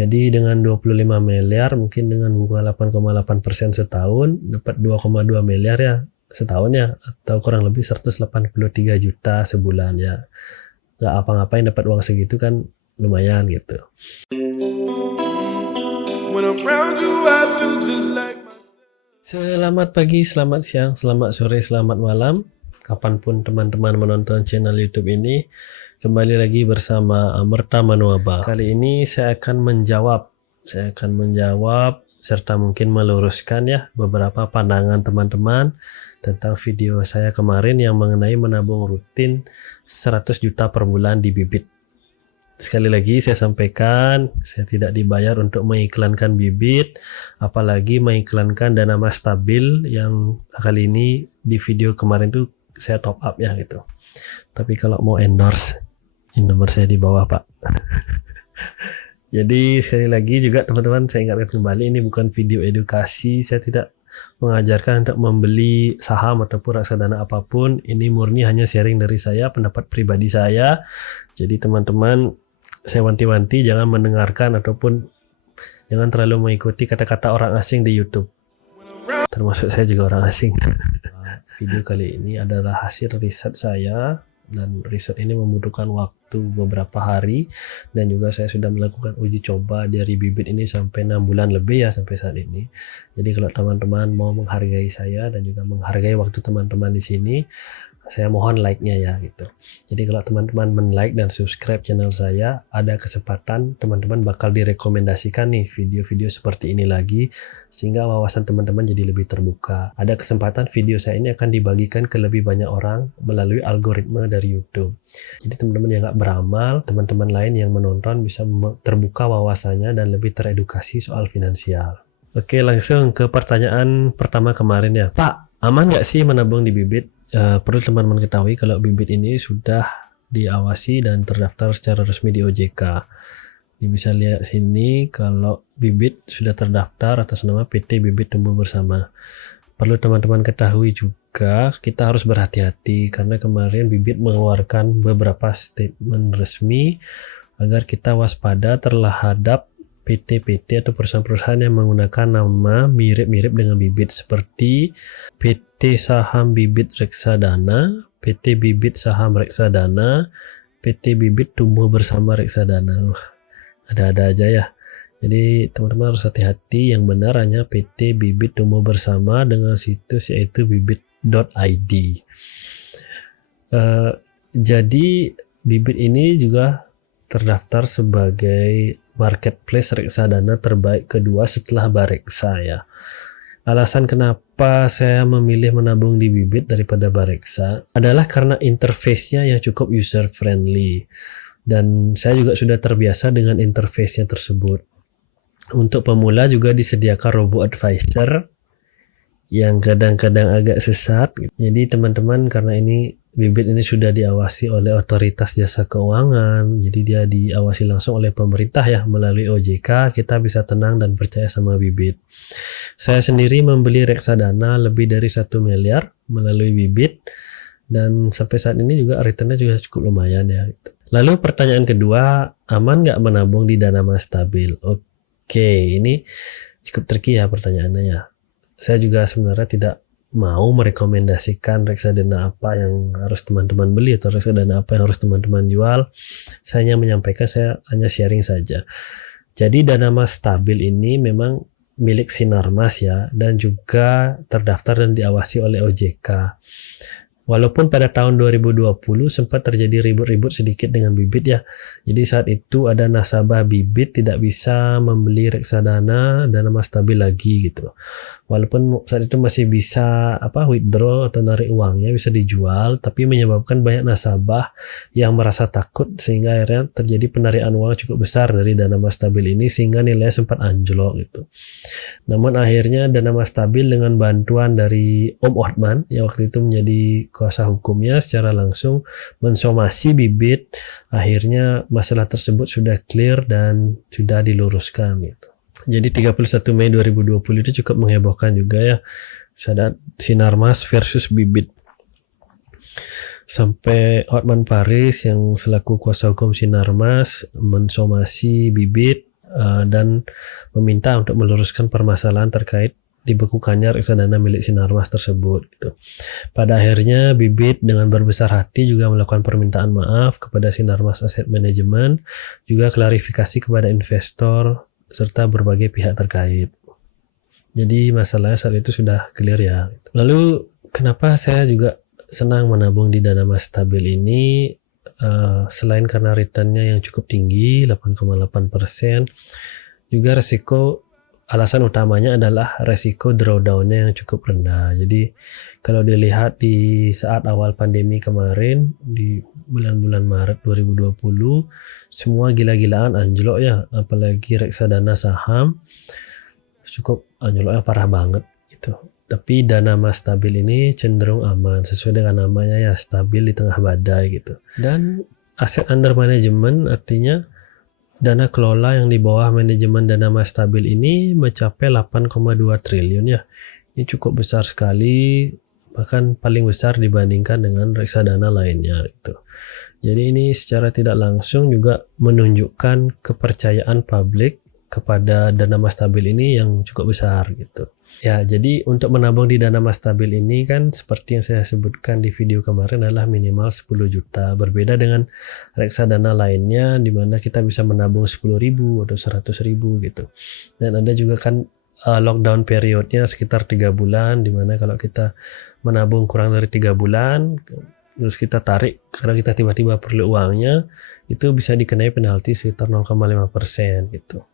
Jadi dengan 25 miliar mungkin dengan bunga 8,8% setahun dapat 2,2 miliar ya setahun ya, atau kurang lebih 183 juta sebulan ya. Nggak apa-ngapain dapat uang segitu kan lumayan gitu. Selamat pagi, selamat siang, selamat sore, selamat malam. Kapanpun teman-teman menonton channel YouTube ini, kembali lagi bersama Amerta Manuaba. Kali ini saya akan menjawab serta mungkin meluruskan ya beberapa pandangan teman-teman tentang video saya kemarin yang mengenai menabung rutin 100 juta per bulan di bibit. Sekali lagi saya sampaikan, saya tidak dibayar untuk mengiklankan bibit, apalagi mengiklankan dana mas stabil yang kali ini di video kemarin tuh saya top up ya gitu. Tapi kalau mau endorse, nomor saya di bawah Pak. Jadi sekali lagi juga teman-teman saya ingatkan kembali, ini bukan video edukasi, saya tidak mengajarkan untuk membeli saham ataupun reksadana apapun. Ini murni hanya sharing dari saya, pendapat pribadi saya. Jadi teman-teman saya wanti-wanti jangan mendengarkan ataupun jangan terlalu mengikuti kata-kata orang asing di YouTube. Termasuk saya juga orang asing. Video kali ini adalah hasil riset saya, dan riset ini membutuhkan waktu beberapa hari, dan juga saya sudah melakukan uji coba dari bibit ini sampai 6 bulan lebih ya sampai saat ini. Jadi kalau teman-teman mau menghargai saya dan juga menghargai waktu teman-teman di sini, saya mohon like-nya ya gitu. Jadi kalau teman-teman men-like dan subscribe channel saya, ada kesempatan teman-teman bakal direkomendasikan nih video-video seperti ini lagi, sehingga wawasan teman-teman jadi lebih terbuka. Ada kesempatan video saya ini akan dibagikan ke lebih banyak orang melalui algoritma dari YouTube. Jadi teman-teman yang nggak beramal, teman-teman lain yang menonton bisa terbuka wawasannya dan lebih teredukasi soal finansial. Oke, langsung ke pertanyaan pertama kemarin ya. Pak, aman nggak sih menabung di bibit? Perlu teman-teman ketahui kalau bibit ini sudah diawasi dan terdaftar secara resmi di OJK. Ini bisa lihat sini kalau bibit sudah terdaftar atas nama PT Bibit Tumbuh Bersama. Perlu teman-teman ketahui juga kita harus berhati-hati karena kemarin bibit mengeluarkan beberapa statement resmi agar kita waspada terhadap PT-PT atau perusahaan-perusahaan yang menggunakan nama mirip-mirip dengan bibit seperti PT Saham Bibit Reksadana, PT Bibit Saham Reksadana, PT Bibit Tumbuh Bersama Reksadana. Ada-ada aja ya. Jadi teman-teman harus hati-hati, yang benar hanya PT Bibit Tumbuh Bersama dengan situs yaitu bibit.id. Jadi bibit ini juga terdaftar sebagai marketplace reksadana terbaik kedua setelah Bareksa ya. Alasan kenapa saya memilih menabung di bibit daripada Bareksa adalah karena interface-nya yang cukup user friendly, dan saya juga sudah terbiasa dengan interface-nya tersebut. Untuk pemula juga disediakan robo advisor yang kadang-kadang agak sesat. Jadi teman-teman, karena ini bibit ini sudah diawasi oleh otoritas jasa keuangan, jadi dia diawasi langsung oleh pemerintah ya melalui OJK, kita bisa tenang dan percaya sama bibit. Saya sendiri membeli reksadana lebih dari 1 miliar melalui bibit, dan sampai saat ini juga returnnya juga cukup lumayan ya. Lalu pertanyaan kedua, aman nggak menabung di dana mas stabil? Oke, ini cukup tricky ya pertanyaannya ya. Saya juga sebenarnya tidak mau merekomendasikan reksadana apa yang harus teman-teman beli atau reksadana apa yang harus teman-teman jual. Saya hanya menyampaikan, saya hanya sharing saja. Jadi dana mas stabil ini memang milik Sinarmas ya, dan juga terdaftar dan diawasi oleh OJK. Walaupun pada tahun 2020 sempat terjadi ribut-ribut sedikit dengan bibit ya. Jadi saat itu ada nasabah bibit tidak bisa membeli reksadana dana mas stabil lagi gitu. Walaupun saat itu masih bisa withdraw atau narik uangnya bisa dijual, tapi menyebabkan banyak nasabah yang merasa takut sehingga akhirnya terjadi penarikan uang cukup besar dari dana mas stabil ini sehingga nilainya sempat anjlok gitu. Namun akhirnya dana mas stabil dengan bantuan dari Om Otman yang waktu itu menjadi kuasa hukumnya secara langsung mensomasi bibit, akhirnya masalah tersebut sudah clear dan sudah diluruskan gitu. Jadi 31 Mei 2020 itu cukup menghebohkan juga ya, saat Sinarmas versus bibit. Sampai Hotman Paris yang selaku kuasa hukum Sinarmas mensomasi bibit dan meminta untuk meluruskan permasalahan terkait dibekukannya reksadana milik Sinarmas tersebut gitu. Pada akhirnya Bibit dengan berbesar hati juga melakukan permintaan maaf kepada Sinarmas Asset Management, juga klarifikasi kepada investor serta berbagai pihak terkait. Jadi masalahnya saat itu sudah clear ya. Lalu kenapa saya juga senang menabung di dana mas stabil ini? Selain karena returnnya yang cukup tinggi 8,8%, juga resiko, alasan utamanya adalah resiko drawdown-nya yang cukup rendah. Jadi kalau dilihat di saat awal pandemi kemarin di bulan-bulan Maret 2020, semua gila-gilaan anjlok ya, apalagi reksadana saham cukup anjloknya parah banget gitu. Tapi dana mas stabil ini cenderung aman, sesuai dengan namanya ya, stabil di tengah badai gitu. Dan aset under management artinya dana kelola yang di bawah manajemen dana mas stabil ini mencapai 8,2 triliun ya. Ini cukup besar sekali, bahkan paling besar dibandingkan dengan reksadana lainnya gitu. Jadi ini secara tidak langsung juga menunjukkan kepercayaan publik kepada dana mas stabil ini yang cukup besar gitu. Ya, jadi untuk menabung di dana mas stabil ini kan seperti yang saya sebutkan di video kemarin adalah minimal 10 juta. Berbeda dengan reksadana lainnya di mana kita bisa menabung 10.000 atau 100.000 gitu. Dan ada juga kan lockdown periodnya sekitar 3 bulan, di mana kalau kita menabung kurang dari 3 bulan terus kita tarik karena kita tiba-tiba perlu uangnya, itu bisa dikenai penalti sekitar 0,5% gitu.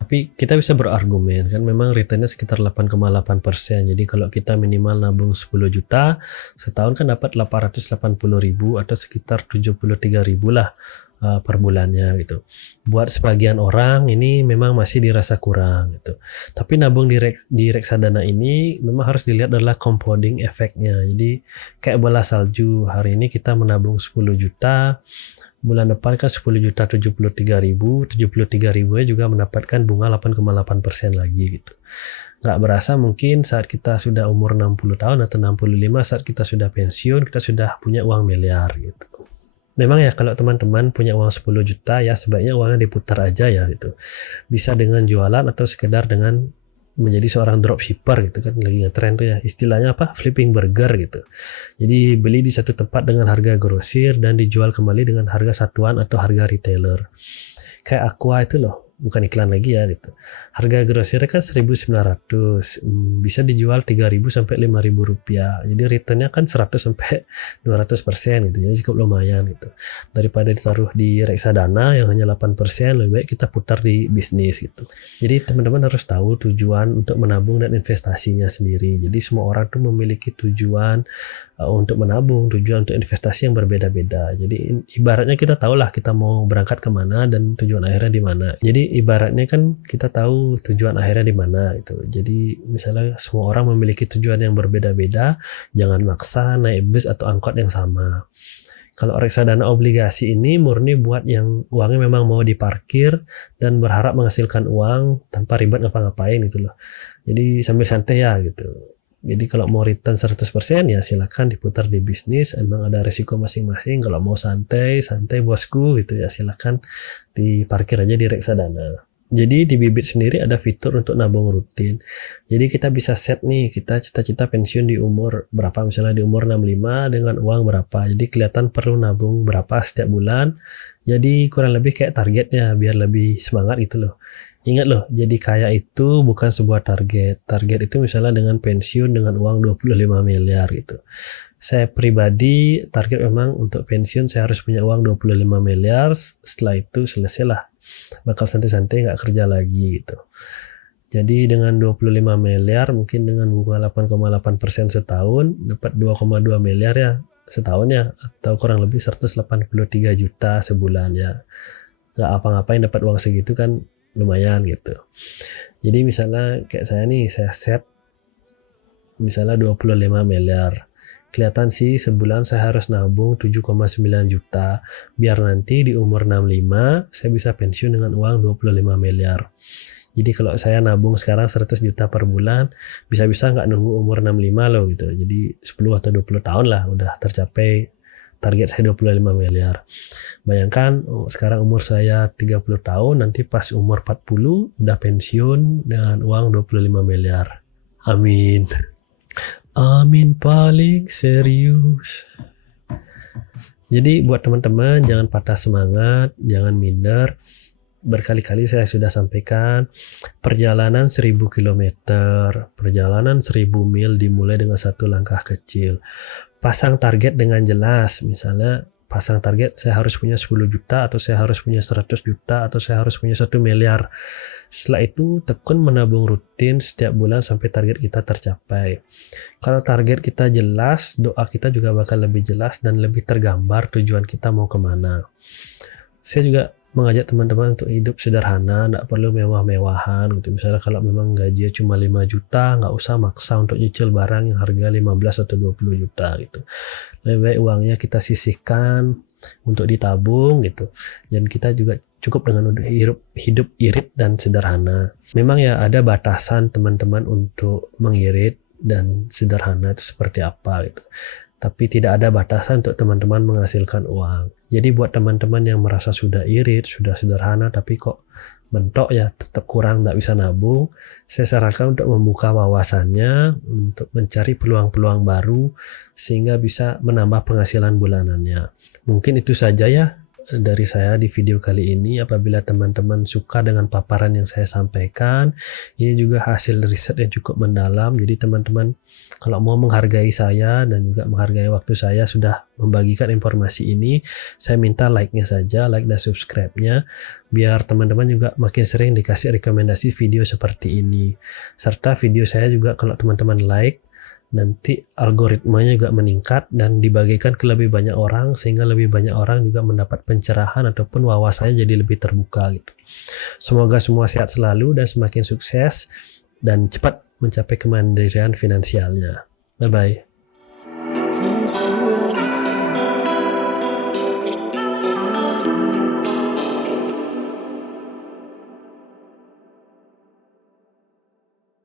Tapi kita bisa berargumen kan memang returnnya sekitar 8,8%. Jadi kalau kita minimal nabung 10 juta setahun kan dapat 880.000 atau sekitar 73.000 lah per bulannya gitu. Buat sebagian orang ini memang masih dirasa kurang gitu. Tapi nabung di reksadana ini memang harus dilihat adalah compounding efeknya. Jadi kayak bola salju, hari ini kita menabung 10 juta, bulan depan kan 10 juta 73.000 nya juga mendapatkan bunga 8,8% lagi gitu. Nggak berasa mungkin saat kita sudah umur 60 tahun atau 65, saat kita sudah pensiun, kita sudah punya uang miliar gitu. Memang ya kalau teman-teman punya uang 10 juta ya sebaiknya uangnya diputar aja ya gitu. Bisa dengan jualan atau sekedar dengan menjadi seorang dropshipper gitu kan, lagi ngetren tuh ya istilahnya apa, flipping burger gitu. Jadi beli di satu tempat dengan harga grosir dan dijual kembali dengan harga satuan atau harga retailer. Kayak Aqua itu loh, bukan iklan lagi ya gitu. Harga grosirnya kan 1.900, bisa dijual 3.000 sampai 5.000 rupiah. Jadi returnnya kan 100 sampai 200% gitu. Jadi cukup lumayan gitu. Daripada ditaruh di reksadana yang hanya 8%, lebih baik kita putar di bisnis gitu. Jadi teman-teman harus tahu tujuan untuk menabung dan investasinya sendiri. Jadi semua orang tuh memiliki tujuan untuk menabung, tujuan untuk investasi yang berbeda-beda. Jadi ibaratnya kita tahulah kita mau berangkat kemana dan tujuan akhirnya di mana. Jadi ibaratnya kan kita tahu tujuan akhirnya di mana itu. Jadi misalnya semua orang memiliki tujuan yang berbeda-beda, jangan maksa naik bus atau angkot yang sama. Kalau reksadana obligasi ini murni buat yang uangnya memang mau diparkir dan berharap menghasilkan uang tanpa ribet ngapa-ngapain gitu loh. Jadi sambil santai ya gitu. Jadi kalau mau return 100% ya silakan diputar di bisnis, emang ada resiko masing-masing. Kalau mau santai bosku gitu ya silakan diparkir aja di reksadana. Jadi di Bibit sendiri ada fitur untuk nabung rutin. Jadi kita bisa set nih, kita cita-cita pensiun di umur berapa, misalnya di umur 65 dengan uang berapa. Jadi kelihatan perlu nabung berapa setiap bulan. Jadi kurang lebih kayak targetnya biar lebih semangat gitu loh. Ingat loh, jadi kaya itu bukan sebuah target. Target itu misalnya dengan pensiun dengan uang 25 miliar gitu. Saya pribadi target memang untuk pensiun saya harus punya uang 25 miliar. Setelah itu selesailah. Bakal santai-santai nggak kerja lagi gitu. Jadi dengan 25 miliar mungkin dengan bunga 8,8% setahun dapat 2,2 miliar ya setahun ya, atau kurang lebih 183 juta sebulan ya. Nggak apa-ngapain dapat uang segitu kan lumayan gitu. Jadi misalnya kayak saya nih, saya set misalnya 25 miliar. Kelihatan sih sebulan saya harus nabung 7,9 juta biar nanti di umur 65 saya bisa pensiun dengan uang 25 miliar. Jadi kalau saya nabung sekarang 100 juta per bulan, bisa-bisa nggak nunggu umur 65 loh gitu. Jadi 10 atau 20 tahun lah udah tercapai target saya 25 miliar. Bayangkan sekarang umur saya 30 tahun, nanti pas umur 40 udah pensiun dengan uang 25 miliar. Amin. Amin paling serius. Jadi buat teman-teman jangan patah semangat, jangan minder. Berkali-kali saya sudah sampaikan, perjalanan 1000 km, perjalanan 1000 mil dimulai dengan satu langkah kecil. Pasang target dengan jelas, misalnya pasang target saya harus punya 10 juta, atau saya harus punya 100 juta, atau saya harus punya 1 miliar. Setelah itu tekun menabung rutin setiap bulan sampai target kita tercapai. Kalau target kita jelas, doa kita juga bakal lebih jelas dan lebih tergambar tujuan kita mau kemana. Saya juga mengajak teman-teman untuk hidup sederhana, nggak perlu mewah-mewahan gitu. Misalnya kalau memang gajinya cuma 5 juta, nggak usah maksa untuk nyicil barang yang harga 15 atau 20 juta gitu. Lebih baik uangnya kita sisihkan untuk ditabung gitu. Dan kita juga cukup dengan hidup irit dan sederhana. Memang ya ada batasan teman-teman untuk mengirit dan sederhana itu seperti apa gitu. Tapi tidak ada batasan untuk teman-teman menghasilkan uang. Jadi buat teman-teman yang merasa sudah irit, sudah sederhana, tapi kok mentok ya, tetap kurang, nggak bisa nabung, saya sarankan untuk membuka wawasannya, untuk mencari peluang-peluang baru, sehingga bisa menambah penghasilan bulanannya. Mungkin itu saja ya dari saya di video kali ini. Apabila teman-teman suka dengan paparan yang saya sampaikan, ini juga hasil riset yang cukup mendalam. Jadi teman-teman kalau mau menghargai saya dan juga menghargai waktu saya sudah membagikan informasi ini, saya minta like-nya saja, like dan subscribe-nya, biar teman-teman juga makin sering dikasih rekomendasi video seperti ini. Serta video saya juga kalau teman-teman like, nanti algoritmanya juga meningkat dan dibagikan ke lebih banyak orang, sehingga lebih banyak orang juga mendapat pencerahan ataupun wawasannya jadi lebih terbuka gitu. Semoga semua sehat selalu dan semakin sukses dan cepat mencapai kemandirian finansialnya. Bye bye.